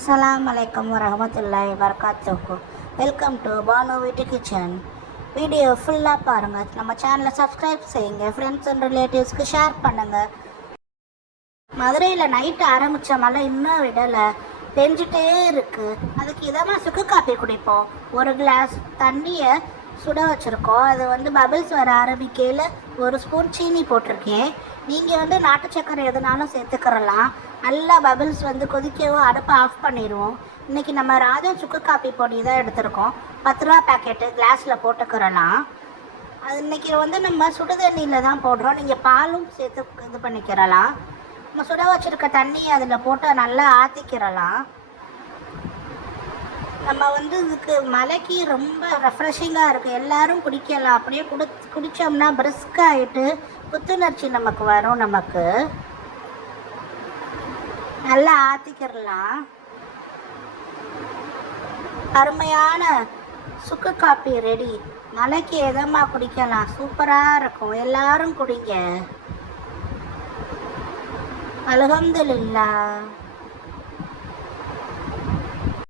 அஸ்ஸலாமு அலைக்கும் வரஹ்மத்துல்லாஹி வபரகாத்துஹு. வெல்கம் டு பானு வீட்டு கிச்சன். வீடியோ ஃபுல்லாக பாருங்கள். நம்ம சேனலை சப்ஸ்கிரைப் செய்யுங்க. ஃப்ரெண்ட்ஸ் அண்ட் ரிலேட்டிவ்ஸ்க்கு ஷேர் பண்ணுங்கள். மதுரையில் நைட்டு ஆரம்பித்த மழை இன்னும் விடலை, பெஞ்சிட்டே இருக்குது. அதுக்கு இதமாக சுக்கு காப்பி குடிப்போம். ஒரு கிளாஸ் தண்ணியை சுட வச்சுருக்கோம். அது பபிள்ஸ் வர ஆரம்பிக்கையில் ஒரு ஸ்பூன் சீனி போட்டிருக்கேன். நீங்கள் நாட்டு சக்கரை எதுனாலும் சேர்த்துக்கிறலாம். நல்லா பபிள்ஸ் கொதிக்கவும் அடுப்பை ஆஃப் பண்ணிடுவோம். இன்றைக்கி நம்ம ராஜா சுக்கு காப்பி பொடி தான் எடுத்திருக்கோம். 10 ரூபா பேக்கெட்டு கிளாஸில் போட்டுக்கிறலாம். அது இன்றைக்கி நம்ம சுடு தண்ணியில் தான் போடுறோம். நீங்கள் பாலும் சேர்த்து இது பண்ணிக்கிறலாம். நம்ம சுட வச்சுருக்க தண்ணியை அதில் போட்டு நல்லா ஆற்றிக்கிறலாம். நம்ம இதுக்கு மலைக்கு ரொம்ப ரெஃப்ரெஷிங்காக இருக்குது. எல்லோரும் குடிக்கலாம். அப்படியே குடித்தோம்னா பிரிஸ்காகிட்டு புத்துணர்ச்சி நமக்கு வரும். நமக்கு நல்லா ஆற்றிக்கிறலாம். அருமையான சுக்கு காப்பி ரெடி. மலைக்கு எதமாக குடிக்கலாம், சூப்பராக இருக்கும். எல்லாரும் குடிங்க. அல்ஹம்துலில்லாஹ்.